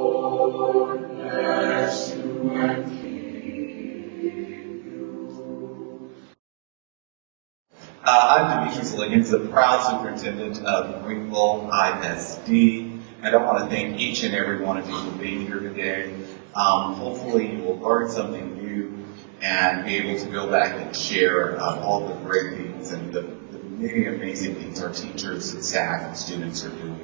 Lord bless you and keep you. I'm Demetrius Liggins, the proud superintendent of Greenville GISD, and I want to thank each and every one of you for being here today. Hopefully you will learn something new and be able to go back and share all the great things and the many amazing things our teachers and staff and students are doing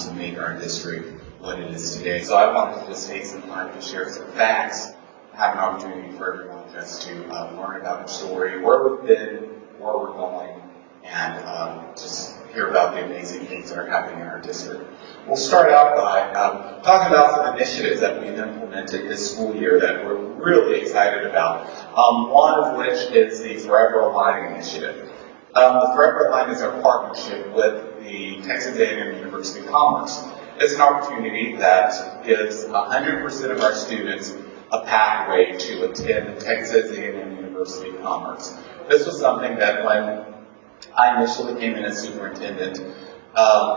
to make our district what it is today. So I wanted to just take some time to share some facts, have an opportunity for everyone just to learn about the story, where we've been, where we're going, and just hear about the amazing things that are happening in our district. We'll start out by talking about some initiatives that we've implemented this school year that we're really excited about. One of which is the Forever Aligned initiative. The Forever Aligned is our partnership with the Texas A&M University of Commerce. It's an opportunity that gives 100% of our students a pathway to attend Texas A&M University of Commerce. This was something that when I initially came in as superintendent, I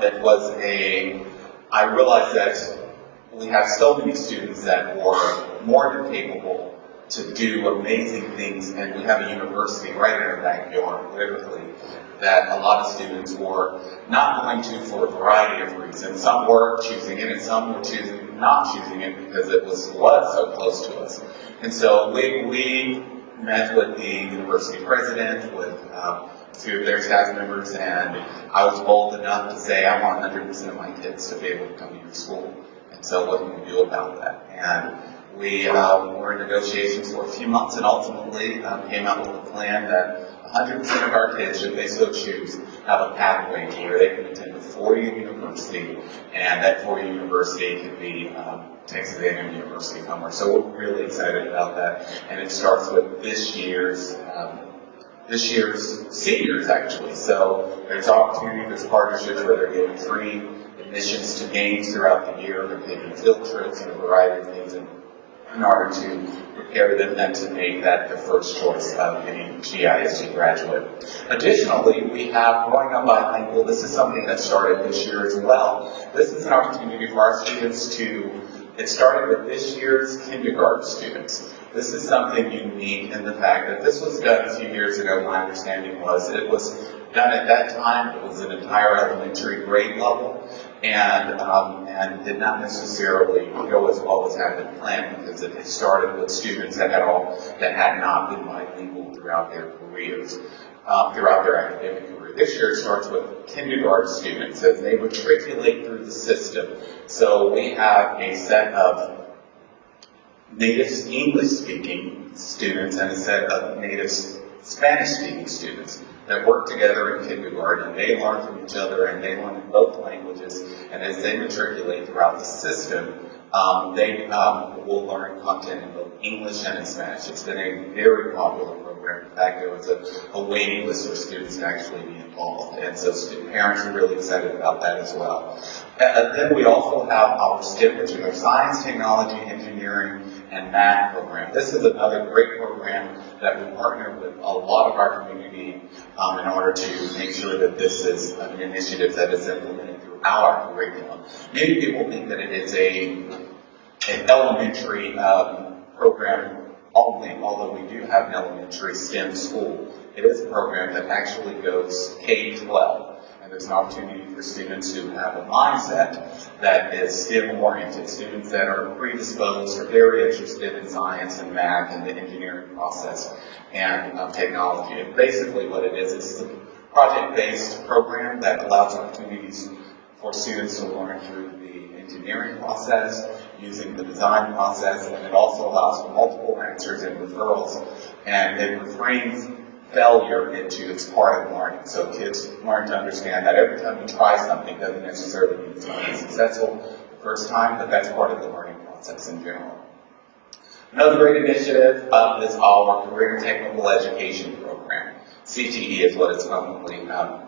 realized that we have so many students that were more than capable to do amazing things, and we have a university right in our backyard, literally, that a lot of students were not going to for a variety of reasons. Some were choosing it, and some were not choosing it because it was so close to us. And so we met with the university president, with two of their staff members, and I was bold enough to say I want 100% of my kids to be able to come to your school. And so what can we do about that? And we were in negotiations for a few months and ultimately came out with a plan that 100% of our kids, should they so choose, have a pathway to where they can attend a four-year university, and that four-year university could be Texas A&M University of Commerce. So we're really excited about that, and it starts with this year's seniors, actually. So there's opportunity, there's partnerships where they're getting free admissions to games throughout the year, they're taking field trips and a variety of things in order to prepare them then to make that the first choice of any GISD graduate. Additionally, we have Growing Up Bilingual. This is something that started this year as well. This is an opportunity for our students it started with this year's kindergarten students. This is something unique in the fact that this was done a few years ago. My understanding was it was done at that time. It was an entire elementary grade level, and did not necessarily go as well as had been planned, because it started with students that had not been bilingual throughout their careers, throughout their academic career. This year it starts with kindergarten students as they matriculate through the system. So we have a set of native English-speaking students and a set of native Spanish-speaking students that work together in kindergarten. They learn from each other, and they learn in both languages. And as they matriculate throughout the system, they will learn content in both English and in Spanish. It's been a very popular program. In fact, there was a waiting list for students to actually be involved. And so parents are really excited about that as well. Then we also have our STEM, which is our science, technology, engineering, and math program. This is another great program that we partner with a lot of our community in order to make sure that this is an initiative that is implemented throughout our curriculum. Many people think that it is an elementary program only, although we do have an elementary STEM school. It is a program that actually goes K-12. There's an opportunity for students who have a mindset that is STEM-oriented, students that are predisposed or very interested in science and math and the engineering process and technology. And basically what it is, it's a project-based program that allows opportunities for students to learn through the engineering process, using the design process, and it also allows for multiple answers and referrals, and it refrains failure into its part of learning. So kids learn to understand that every time you try something doesn't necessarily mean it's going to be successful the first time, but that's part of the learning process in general. Another great initiative is our Career and Technical Education Program. CTE is what it's commonly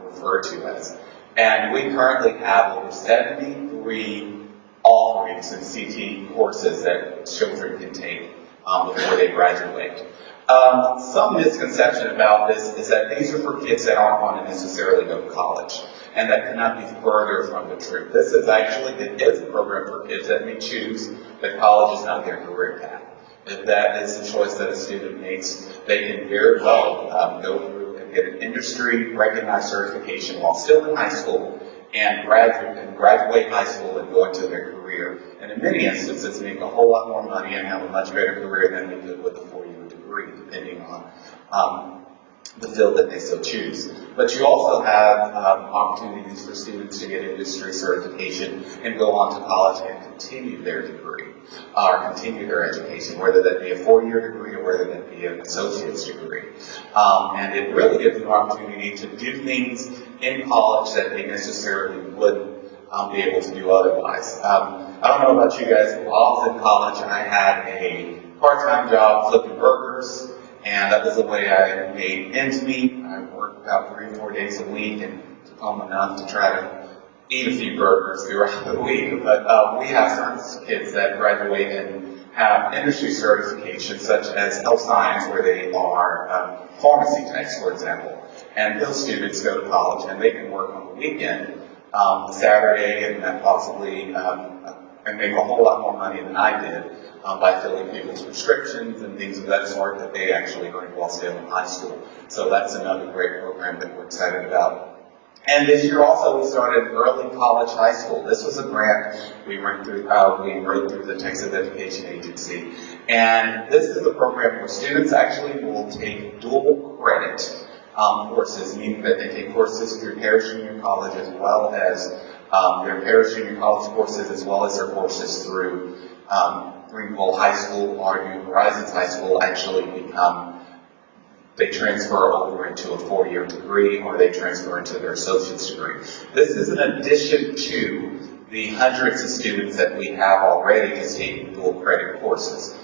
referred to as. And we currently have over 73 offerings in CTE courses that children can take before they graduate. Some misconception about this is that these are for kids that aren't going to necessarily go to college. and that cannot be further from the truth. This is actually, it is a program for kids that may choose that college is not their career path. If that is the choice that a student makes, they can very well go through and get an industry recognized certification while still in high school and graduate high school and go into their career. And in many instances, make a whole lot more money and have a much better career than they could with a 4-year degree, depending on the field that they so choose. But you also have opportunities for students to get industry certification and go on to college and continue their degree, or continue their education, whether that be a 4-year degree or whether that be an associate's degree. And it really gives them an opportunity to do things in college that they necessarily wouldn't be able to do otherwise. I don't know about you guys, but while I was in college, I had a part-time job flipping burgers, and that was the way I made ends meet. I worked about 3 or 4 days a week and took home enough to try to eat a few burgers throughout the week. But we have certain kids that graduate and have industry certifications, such as health science, where they are pharmacy techs, for example. And those students go to college and they can work on the weekend, Saturday, and then possibly and make a whole lot more money than I did by filling people's prescriptions and things of that sort that they actually learned while still in high school. So that's another great program that we're excited about. And this year also we started Early College High School. This was a grant we wrote through the Texas Education Agency. And this is a program where students actually will take dual credit courses, meaning that they take courses through Parish Junior College as well as their Parish Junior College courses, as well as their courses through Greenville High School or New Horizons High School actually they transfer over into a 4-year degree or they transfer into their associate's degree. This is in addition to the hundreds of students that we have already just taking dual credit courses.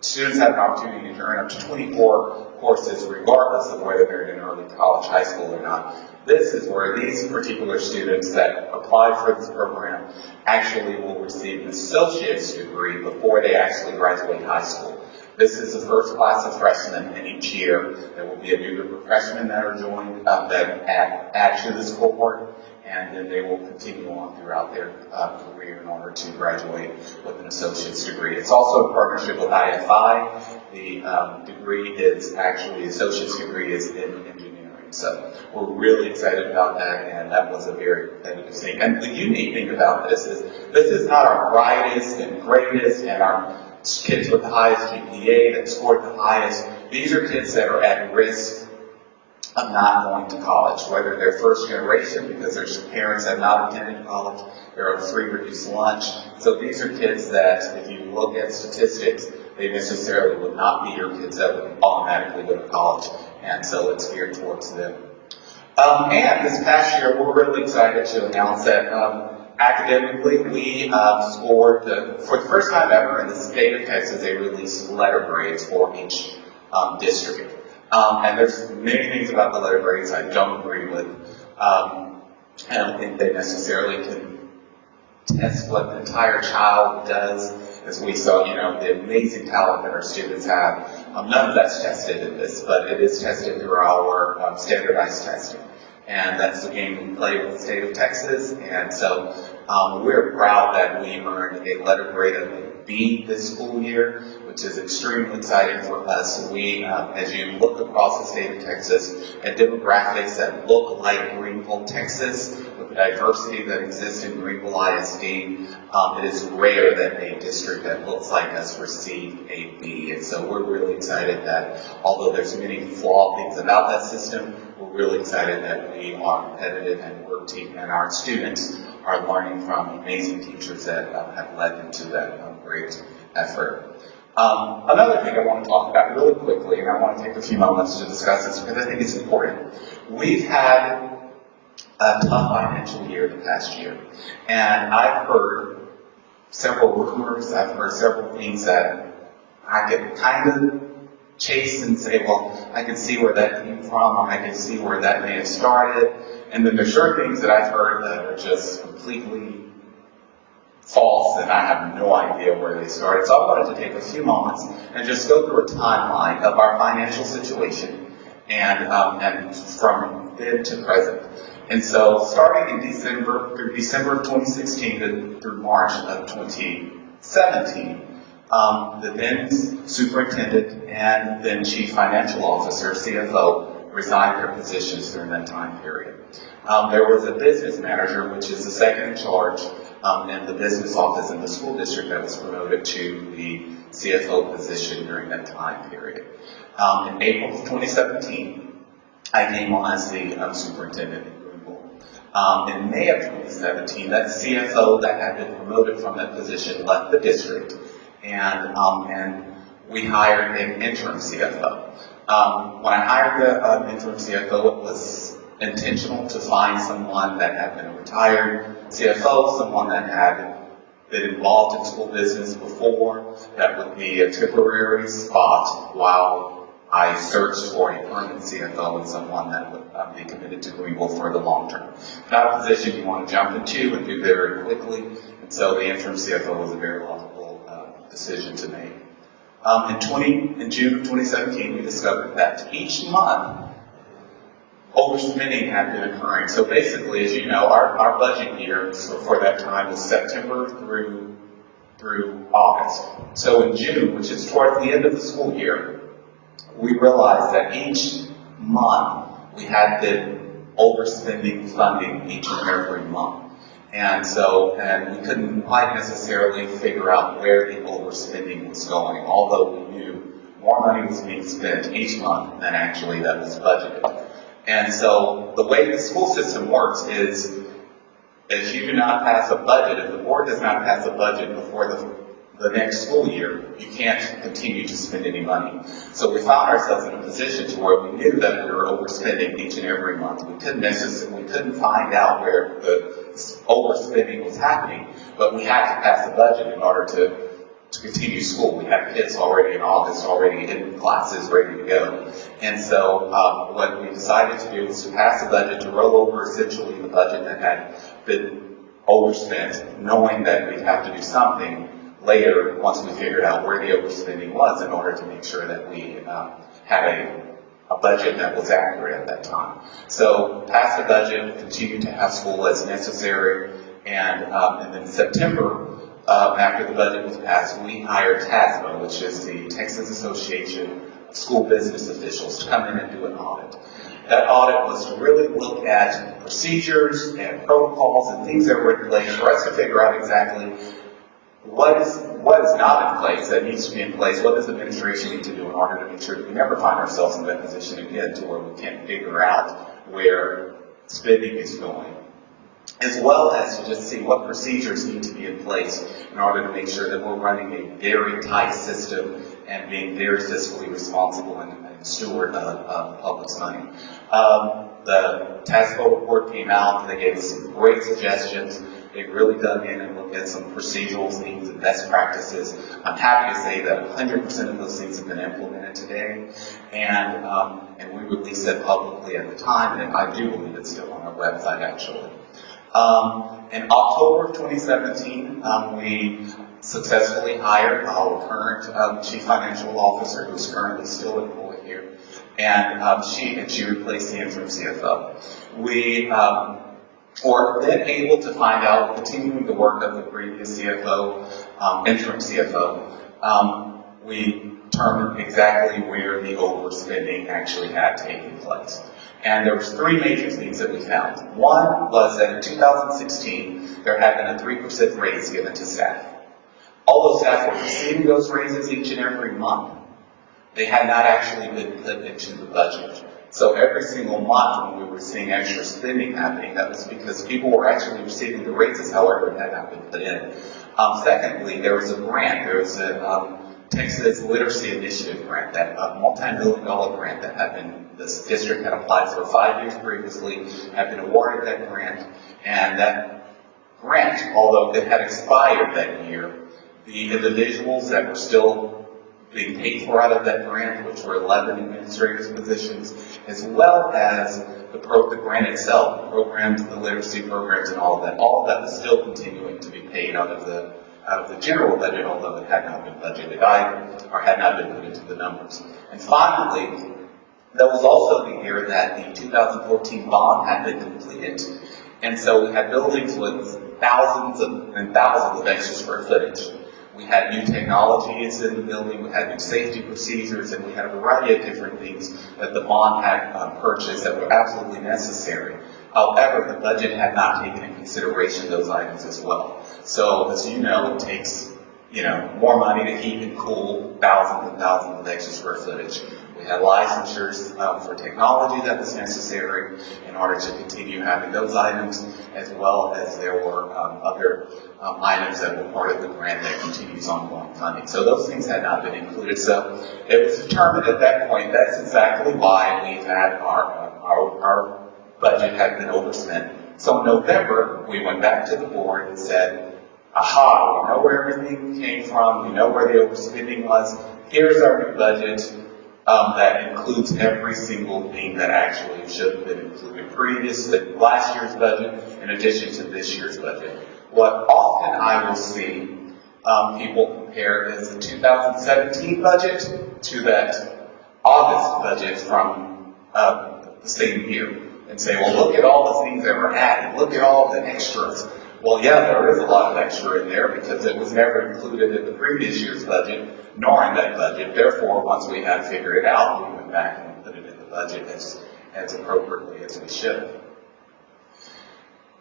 Students have an opportunity to earn up to 24 courses regardless of whether they're in early college, high school or not. This is where these particular students that apply for this program actually will receive an associate's degree before they actually graduate high school. This is the first class of freshmen, and each year there will be a new group of freshmen that are joined that add to this cohort, and then they will continue on throughout their career in order to graduate with an associate's degree. It's also a partnership with IFI. The associate's degree is in engineering. So we're really excited about that, and that was a very competitive thing. And the unique thing about this is not our brightest and greatest and our kids with the highest GPA that scored the highest. These are kids that are at risk of not going to college, whether they're first generation because their parents have not attended college, they're on free reduced lunch. So these are kids that, if you look at statistics, they necessarily would not be your kids that would automatically go to college, and so it's geared towards them. And this past year, we're really excited to announce that academically, we scored, for the first time ever in the state of Texas, they released letter grades for each district. And there's many things about the letter grades I don't agree with. I don't think they necessarily can test what the entire child does, as we saw, the amazing talent that our students have. None of that's tested in this, but it is tested through our standardized testing. And that's the game we play with the state of Texas. And so we're proud that we earned a letter grade of a B this school year, which is extremely exciting for us. We, as you look across the state of Texas at demographics that look like Greenville, Texas, with the diversity that exists in Greenville ISD, it is rare that a district that looks like us receive a B. And so we're really excited that, although there's many flawed things about that system, we're really excited that we are competitive and work team, and our students are learning from amazing teachers that have led them to that great effort. Another thing I want to talk about really quickly, and I want to take a few moments to discuss this because I think it's important. We've had a tough financial year the past year, and I've heard several rumors, I've heard several things that I could kind of chase and say, well, I can see where that came from, or I can see where that may have started. And then there's certain things that I've heard that are just completely false, and I have no idea where they started. So I wanted to take a few moments and just go through a timeline of our financial situation and from then to present. And so starting in through December of 2016 through March of 2017, the then superintendent and then chief financial officer, CFO, resigned their positions during that time period. There was a business manager, which is the second in charge in the business office in the school district, that was promoted to the CFO position during that time period. In April of 2017, I came on as the superintendent in Greenville. In May of 2017, that CFO that had been promoted from that position left the district, and we hired an interim CFO. When I hired the interim CFO, it was intentional to find someone that had been a retired CFO, someone that had been involved in school business before, that would be a temporary spot while I searched for a permanent CFO and someone that would be committed to Greenville for the long term. Not a position you want to jump into and do very quickly, and so the interim CFO was a very logical decision to make. In June of 2017, we discovered that each month, overspending had been occurring. So basically, as you know, our budget year for that time was September through August. So in June, which is towards the end of the school year, we realized that each month we had been overspending funding each and every month. And we couldn't quite necessarily figure out where the overspending was going, although we knew more money was being spent each month than actually that was budgeted. And so the way the school system works is, if you do not pass a budget, if the board does not pass a budget before the next school year, you can't continue to spend any money. So we found ourselves in a position to where we knew that we were overspending each and every month. We couldn't find out where the overspending was happening, but we had to pass a budget in order to continue school. We had kids already in August, already in classes, ready to go. And so what we decided to do was to pass a budget to roll over essentially the budget that had been overspent, knowing that we'd have to do something later once we figured out where the overspending was in order to make sure that we had a budget that was accurate at that time. So pass the budget, continue to have school as necessary, and then September, after the budget was passed, we hired TASMA, which is the Texas Association of School Business Officials, to come in and do an audit. That audit was to really look at procedures and protocols and things that were in place for us to figure out exactly what is not in place that needs to be in place. What does administration need to do in order to make sure that we never find ourselves in that position again, to where we can't figure out where spending is going, as well as to just see what procedures need to be in place in order to make sure that we're running a very tight system and being very fiscally responsible and steward of public's money. The task force report came out. They gave us some great suggestions. They really dug in and looked at some procedural things and best practices. I'm happy to say that 100% of those things have been implemented today, and we released it publicly at the time, and I do believe it's still on our website actually. In October of 2017, we successfully hired our current chief financial officer, who's currently still employed here, and she replaced the interim CFO. We were then able to find out, continuing the work of the previous CFO, interim CFO, we determined exactly where the overspending actually had taken place. And there was three major things that we found. One was that in 2016, there had been a 3% raise given to staff. Although staff were receiving those raises each and every month, they had not actually been put into the budget. So every single month when we were seeing extra spending happening, that was because people were actually receiving the raises, however, it had not been put in. Secondly, there was a grant. There was a Texas Literacy Initiative grant, that multi-million-dollar grant that this district had applied for 5 years previously, had been awarded that grant, and that grant, although it had expired that year, the individuals that were still being paid for out of that grant, which were 11 administrative positions, as well as the grant itself, the programs, the literacy programs, and all of that was still continuing to be paid out of the general budget, although it had not been budgeted either, or had not been put into the numbers. And finally, That was also the year that the 2014 bond had been completed. And so we had buildings with thousands and thousands of extra square footage. We had new technologies in the building, we had new safety procedures, and we had a variety of different things that the bond had purchased that were absolutely necessary. However, the budget had not taken into consideration those items as well. So, as you know, it takes, more money to heat and cool thousands and thousands of extra square footage. We had licensures for technology that was necessary in order to continue having those items, as well as there were other items that were part of the grant that continues ongoing funding. So those things had not been included. So it was determined at that point that's exactly why we've had our budget had been overspent. So in November, we went back to the board and said, aha, we know where everything came from, we know where the overspending was, here's our new budget that includes every single thing that actually should have been included last year's budget, in addition to this year's budget. What often I will see people compare is the 2017 budget to that August budget from the same year, and say, well, look at all the things that were added, look at all the extras. Well, yeah, there is a lot of extra in there because it was never included in the previous year's budget, nor in that budget. Therefore, once we had figured it out, we went back and put it in the budget as appropriately as we should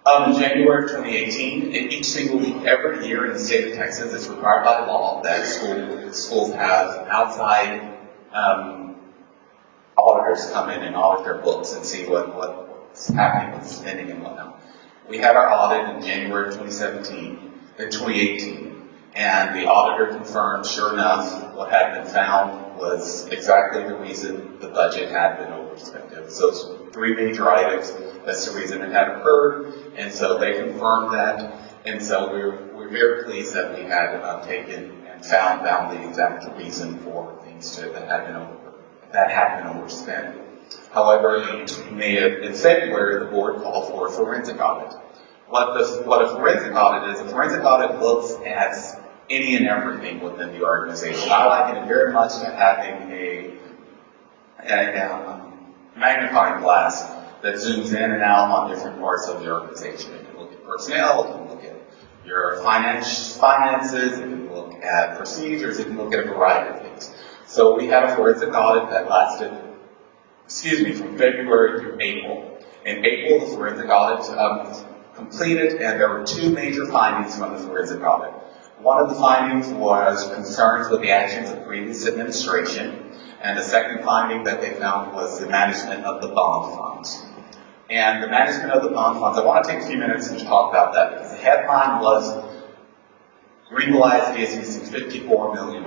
have. In January of 2018, each single week, every year in the state of Texas, it's required by law that schools have outside auditors come in and audit their books and see what's happening with spending and whatnot. We had our audit in January of 2018, and the auditor confirmed, sure enough, what had been found was exactly the reason the budget had been overspent. It was those three major items. That's the reason it had occurred, and so they confirmed that, and so we're very pleased that we had taken and found the exact reason for things that had been overspent. However, in February, the board called for a forensic audit. What a forensic audit is, a forensic audit looks at any and everything within the organization. I liken it very much to having a magnifying glass that zooms in and out on different parts of the organization. It can look at personnel, it can look at your finances, it can look at procedures, it can look at a variety of things. So we had a forensic audit that lasted, from February through April. In April, the forensic audit completed, and there were two major findings from the forensic audit. One of the findings was concerns with the actions of previous administration, and the second finding that they found was the management of the bond funds. And the management of the bond funds, I want to take a few minutes and talk about that, because the headline was, Greenville ISD is using $54 million.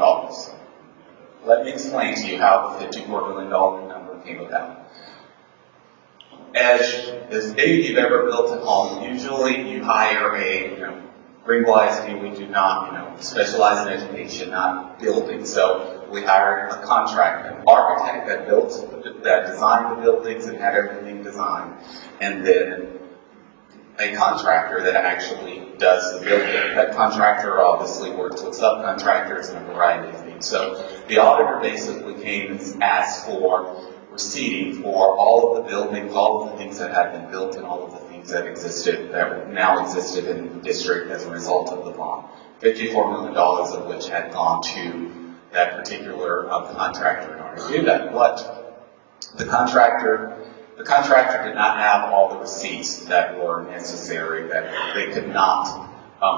Let me explain to you how the $54 million number came about. As if you've ever built a home, usually you hire Greenville ISD, we do not, specialize in education, not building. So we hired a contractor, an architect that designed the buildings and had everything designed, and then a contractor that actually does the building. That contractor obviously works with subcontractors and a variety of things. So the auditor basically came and asked for receipting for all of the buildings, all of the things that had been built, and all of the things that now existed in the district as a result of the bond. $54 million of which had gone to that particular contractor in order to do that. But the contractor did not have all the receipts that were necessary, that they could not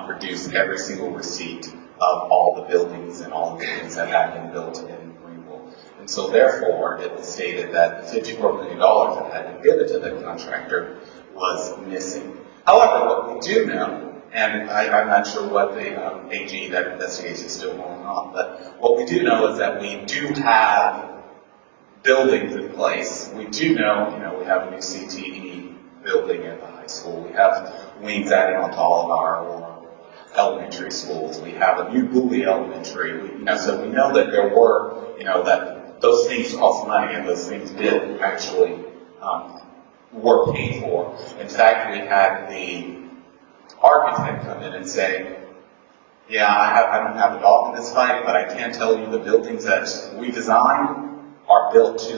produce every single receipt of all the buildings and all the things that had been built in Greenville. And so therefore, it was stated that the $54 million that had been given to the contractor was missing. However, what we do know, and I'm not sure what the AG, that investigation is still going on, but what we do know is that we do have buildings in place. We do know, we have a new CTE building at the high school. We have wings added onto all of our elementary schools. We have a new Bowie Elementary. So we know that there were, that those things cost money, and those things did actually were paid for. In fact, we had the architect come in and say, yeah, I don't have a dog in this fight, but I can tell you the buildings that we designed are built to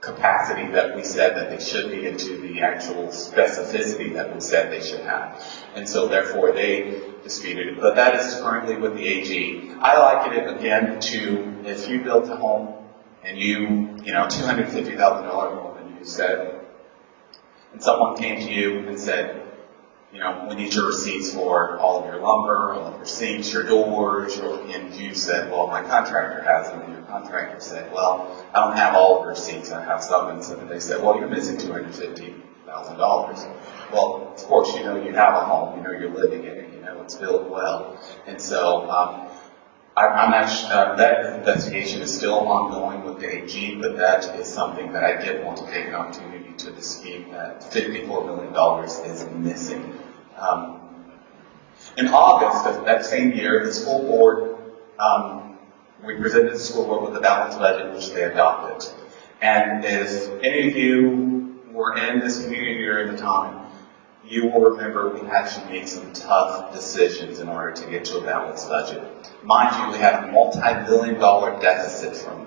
capacity that we said that they should be into the actual specificity that we said they should have. And so therefore they disputed it. But that is currently with the AG. I liken it again to if you built a home and $250,000 home, and you said, and someone came to you and said, we need your receipts for all of your lumber, all of your sinks, your doors, and you said, well, my contractor has them, and your contractor said, well, I don't have all of your receipts, I have some, and so they said, well, you're missing $250,000. Well, of course, you have a home, you're living in it, it's built well. And so, I'm not sure, that investigation is still ongoing with the AG, but that is something that I did want to take an opportunity to dispute, that $54 million is missing. In August of that same year, the school board, we presented the school board with a balanced budget, which they adopted. And if any of you were in this community during the time, you will remember we had to make some tough decisions in order to get to a balanced budget. Mind you, we had a multi-million-dollar deficit from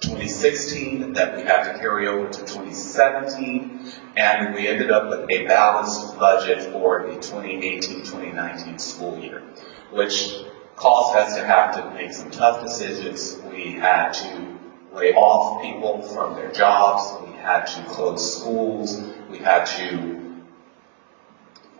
2016 that we had to carry over to 2017, and we ended up with a balanced budget for the 2018-2019 school year, which caused us to have to make some tough decisions. We had to lay off people from their jobs, we had to close schools, we had to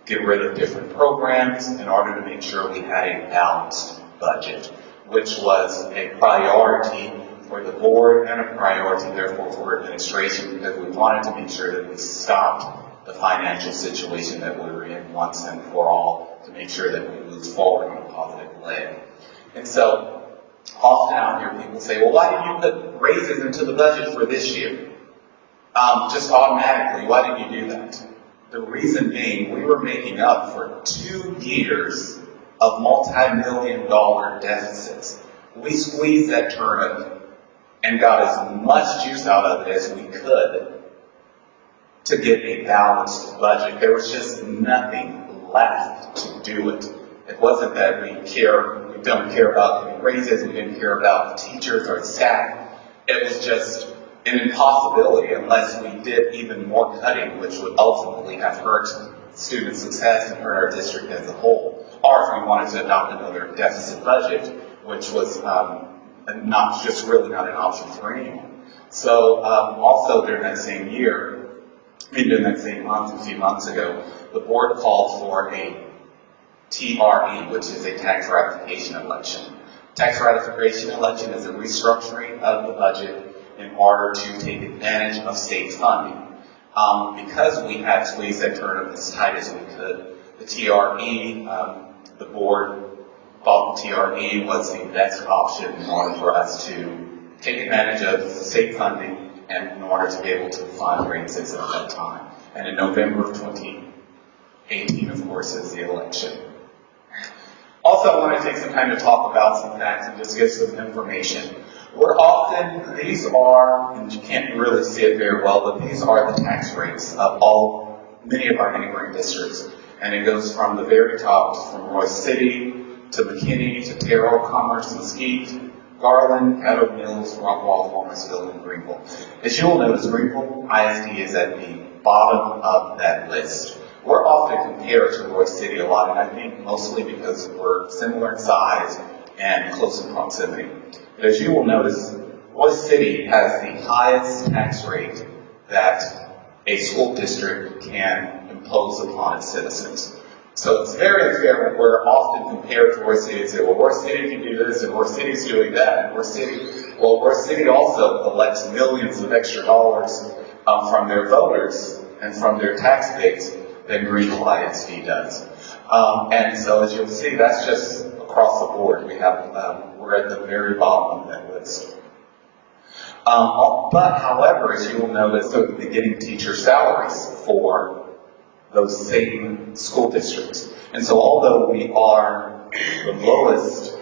get rid of different programs in order to make sure we had a balanced budget, which was a priority for the board and a priority, therefore, for administration, because we wanted to make sure that we stopped the financial situation that we were in once and for all, to make sure that we moved forward on a positive leg. And so, often out here, people say, well, why did you put raises into the budget for this year? Just automatically, why did you do that? The reason being, we were making up for 2 years of multi-million-dollar deficits. We squeezed that turnip and got as much juice out of it as we could to get a balanced budget. There was just nothing left to do it. It wasn't that we don't care about getting raises, we didn't care about the teachers or the staff. It was just an impossibility unless we did even more cutting, which would ultimately have hurt student success and hurt our district as a whole. Or if we wanted to adopt another deficit budget, which was really not an option for anyone. So also during that same year, during that same month, a few months ago, the board called for a TRE, which is a tax ratification election. Tax ratification election is a restructuring of the budget in order to take advantage of state funding. Because we had squeezed that turnip as tight as we could, the TRE, the board thought the TRE was the best option in order for us to take advantage of state funding and in order to be able to fund raises at that time. And in November of 2018, of course, is the election. Also, I want to take some time to talk about some facts and just give some information. These are, and you can't really see it very well, but these are the tax rates of many of our neighboring districts. And it goes from the very top, from Royce City, to McKinney, to Terrell, Commerce, Mesquite, Garland, Caddo Mills, Rockwall, Lawrenceville, and Greenville. As you will notice, Greenville ISD is at the bottom of that list. We're often compared to Royce City a lot, and I think mostly because we're similar in size and close in proximity. But as you will notice, Royce City has the highest tax rate that a school district can impose upon its citizens. So it's very unfair when we're often compared to Royce City and say, well, Royce City can do this, and Royce City's doing that, and Royce City also collects millions of extra dollars from their voters and from their tax base than Greenville ISD does. And so as you'll see, that's just across the board. We're at the very bottom of that list. But however, as you will notice, the beginning teacher salaries for those same school districts. And so although we are the lowest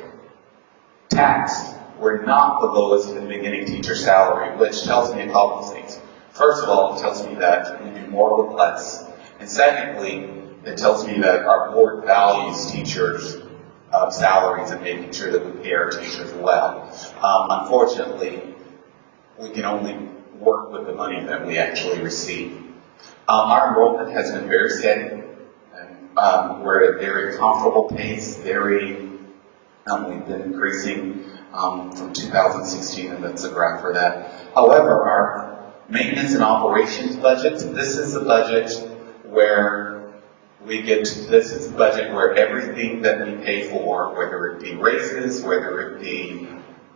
taxed, we're not the lowest in beginning teacher salary, which tells me a couple of things. First of all, it tells me that we do more with less. And secondly, it tells me that our board values teachers' salaries and making sure that we pay our teachers well. Unfortunately, we work with the money that we actually receive. Our enrollment has been very steady. We're at a very comfortable pace, we've been increasing from 2016, and that's a graph for that. However, our maintenance and operations budget, this is the budget where everything that we pay for, whether it be raises, whether it be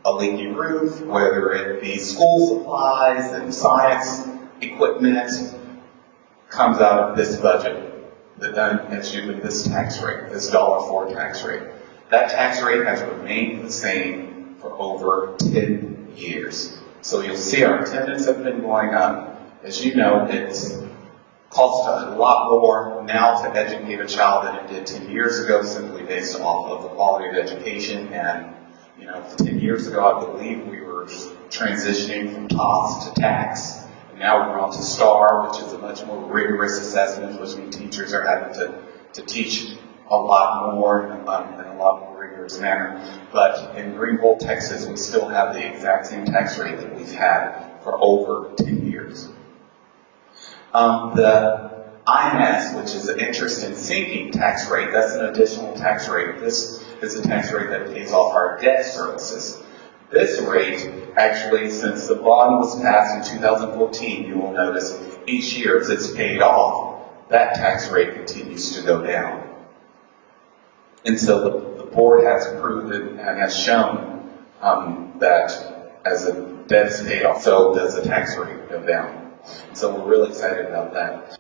a leaky roof, whether it be school supplies and science equipment, comes out of this budget. This tax rate, this $1.04 tax rate. That tax rate has remained the same for over 10 years. So you'll see our attendance have been going up. As you know, it's costs a lot more now to educate a child than it did 10 years ago, simply based off of the quality of education. And 10 years ago, I believe we were transitioning from TOS to TAX. And now we're on to STAR, which is a much more rigorous assessment, which means teachers are having to teach a lot more in a lot more rigorous manner. But in Greenville, Texas, we still have the exact same tax rate that we've had for over 10 years. The IMS, which is an interest in sinking tax rate, that's an additional tax rate. This is a tax rate that pays off our debt services. This rate, actually, since the bond was passed in 2014, you will notice each year as it's paid off, that tax rate continues to go down. And so the board has proven and has shown that as the debt is paid off, so does the tax rate go down. So we're really excited about that.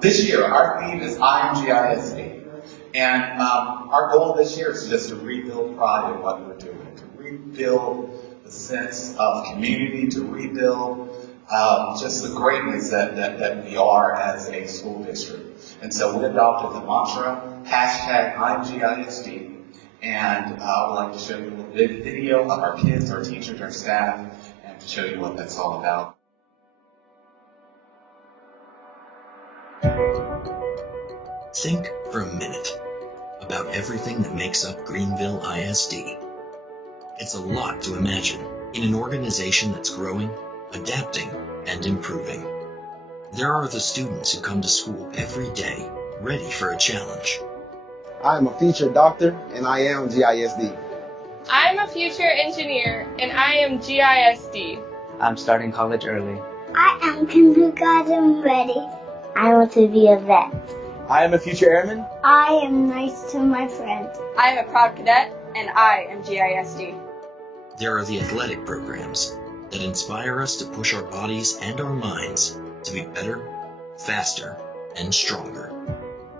This year, our theme is I am GISD. And our goal this year is just to rebuild pride in what we're doing, to rebuild the sense of community, to rebuild just the greatness that we are as a school district. And so we adopted the mantra, #IamGISD. And I would like to show you a little video of our kids, our teachers, our staff, and to show you what that's all about. Think for a minute about everything that makes up Greenville ISD. It's a lot to imagine in an organization that's growing, adapting, and improving. There are the students who come to school every day, ready for a challenge. I am a future doctor, and I am GISD. I'm a future engineer, and I am GISD. I'm starting college early. I am kindergarten ready. I want to be a vet. I am a future airman. I am nice to my friend. I am a proud cadet, and I am GISD. There are the athletic programs that inspire us to push our bodies and our minds to be better, faster, and stronger.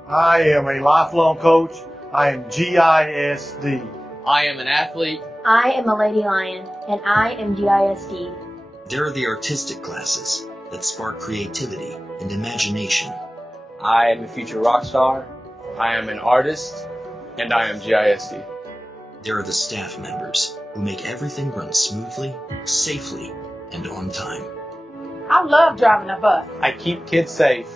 I am a lifelong coach. I am GISD. I am an athlete. I am a lady lion, and I am GISD. There are the artistic classes that spark creativity and imagination. I am a future rock star. I am an artist, and I am GISD. There are the staff members who make everything run smoothly, safely, and on time. I love driving a bus. I keep kids safe.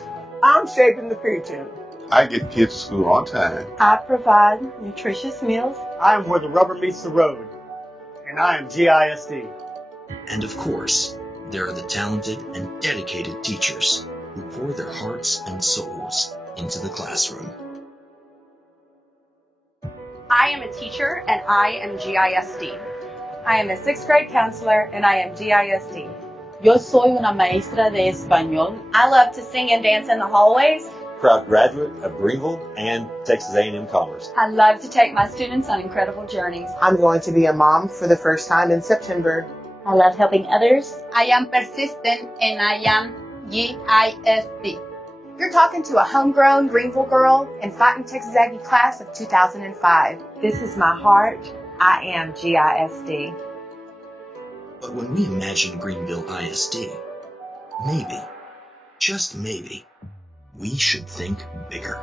I'm shaping the future. I get kids to school on time. I provide nutritious meals. I am where the rubber meets the road, and I am GISD. And of course, there are the talented and dedicated teachers who pour their hearts and souls into the classroom. I am a teacher, and I am GISD. I am a 6th grade counselor, and I am GISD. Yo soy una maestra de español. I love to sing and dance in the hallways. Proud graduate of Greenville and Texas A&M Commerce. I love to take my students on incredible journeys. I'm going to be a mom for the first time in September. I love helping others. I am persistent, and I am GISD. You're talking to a homegrown Greenville girl in Fighting Texas Aggie class of 2005. This is my heart. I am GISD. But when we imagine Greenville ISD, maybe, just maybe, we should think bigger.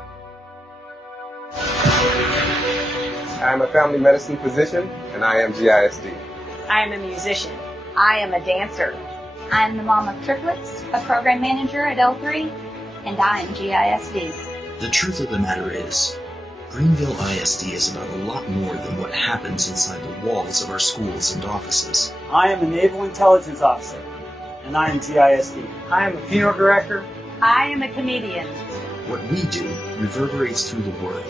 I am a family medicine physician, and I am GISD. I am a musician. I am a dancer. I am the mom of triplets, a program manager at L3, and I am GISD. The truth of the matter is, Greenville ISD is about a lot more than what happens inside the walls of our schools and offices. I am a naval intelligence officer, and I am GISD. I am a funeral director. I am a comedian. What we do reverberates through the world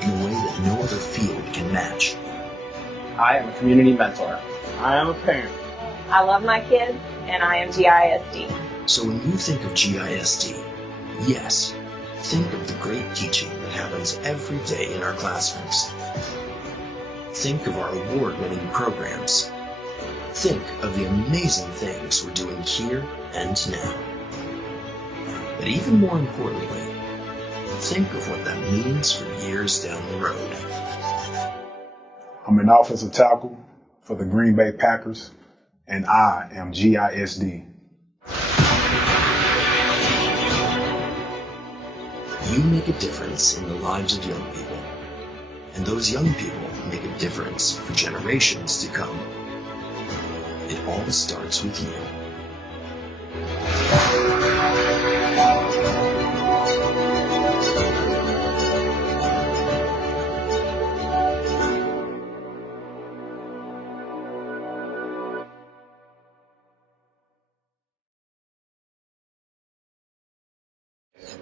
in a way that no other field can match. I am a community mentor. I am a parent. I love my kids, and I am GISD. So when you think of GISD, yes, think of the great teaching that happens every day in our classrooms. Think of our award-winning programs. Think of the amazing things we're doing here and now. But even more importantly, think of what that means for years down the road. I'm an offensive tackle for the Green Bay Packers, and I am GISD. You make a difference in the lives of young people, and those young people make a difference for generations to come. It all starts with you.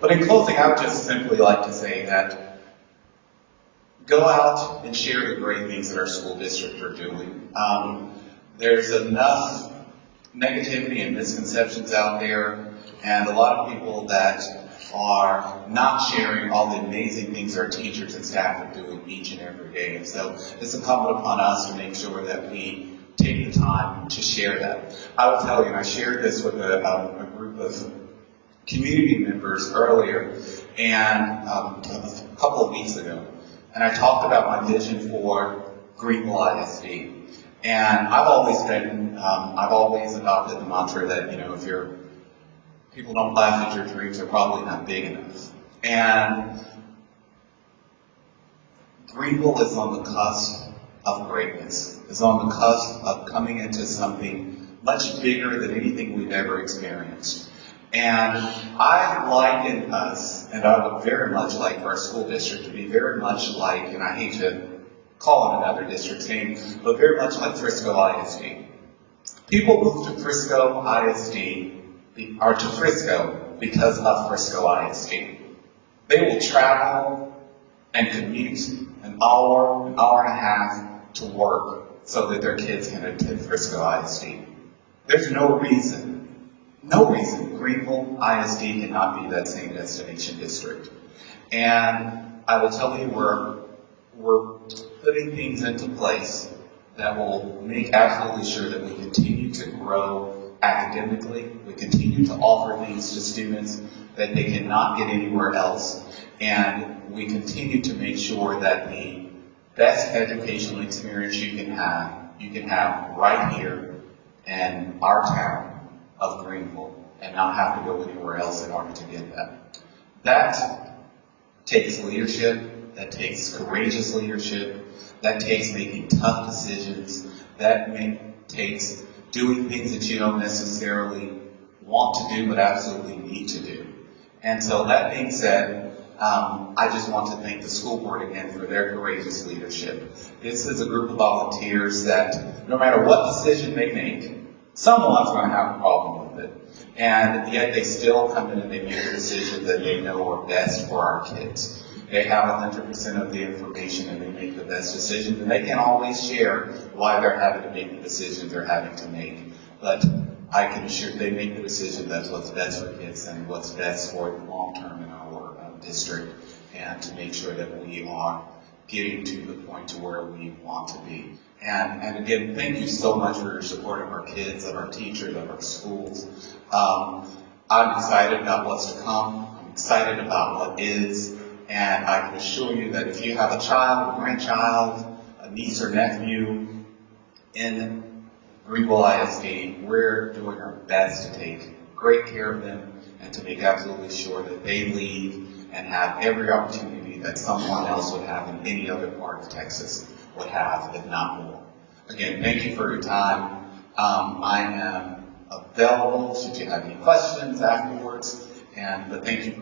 But in closing, I would just simply like to say that go out and share the great things that our school district are doing. There's enough negativity and misconceptions out there, and a lot of people that are not sharing all the amazing things our teachers and staff are doing each and every day. And so it's incumbent upon us to make sure that we take the time to share that. I will tell you, and I shared this with a group of community members earlier, and a couple of weeks ago, and I talked about my vision for Greenville ISD. And I've always adopted the mantra that, if people don't laugh at your dreams, they're probably not big enough. And Greenville is on the cusp of greatness, is on the cusp of coming into something much bigger than anything we've ever experienced. And I liken us, and I would very much like for our school district to be very much like, and I hate to call it another district name, but very much like Frisco ISD. People move to Frisco ISD, or to Frisco because of Frisco ISD. They will travel and commute an hour and a half to work so that their kids can attend Frisco ISD. There's no reason Greenville ISD cannot be that same destination district. And I will tell you, we're putting things into place that will make absolutely sure that we continue to grow academically. We continue to offer things to students that they cannot get anywhere else. And we continue to make sure that the best educational experience you can have right here in our town of Greenville and not have to go anywhere else in order to get that. That takes leadership, that takes courageous leadership, that takes making tough decisions, that takes doing things that you don't necessarily want to do but absolutely need to do. And so that being said, I just want to thank the school board again for their courageous leadership. This is a group of volunteers that no matter what decision they make, someone's going to have a problem with it. And yet they still come in and they make the decisions that they know are best for our kids. They have 100% of the information and they make the best decisions, and they can always share why they're having to make the decisions they're having to make. But I can assure they make the decision that's what's best for kids and what's best for the long term in our district, and to make sure that we are getting to the point to where we want to be. And again, thank you so much for your support of our kids, of our teachers, of our schools. I'm excited about what's to come. I'm excited about what is. And I can assure you that if you have a child, a grandchild, a niece or nephew in Greenville ISD, we're doing our best to take great care of them and to make absolutely sure that they leave and have every opportunity that someone else would have in any other part of Texas would have, if not more. Again, thank you for your time. I am available should you have any questions afterwards, but thank you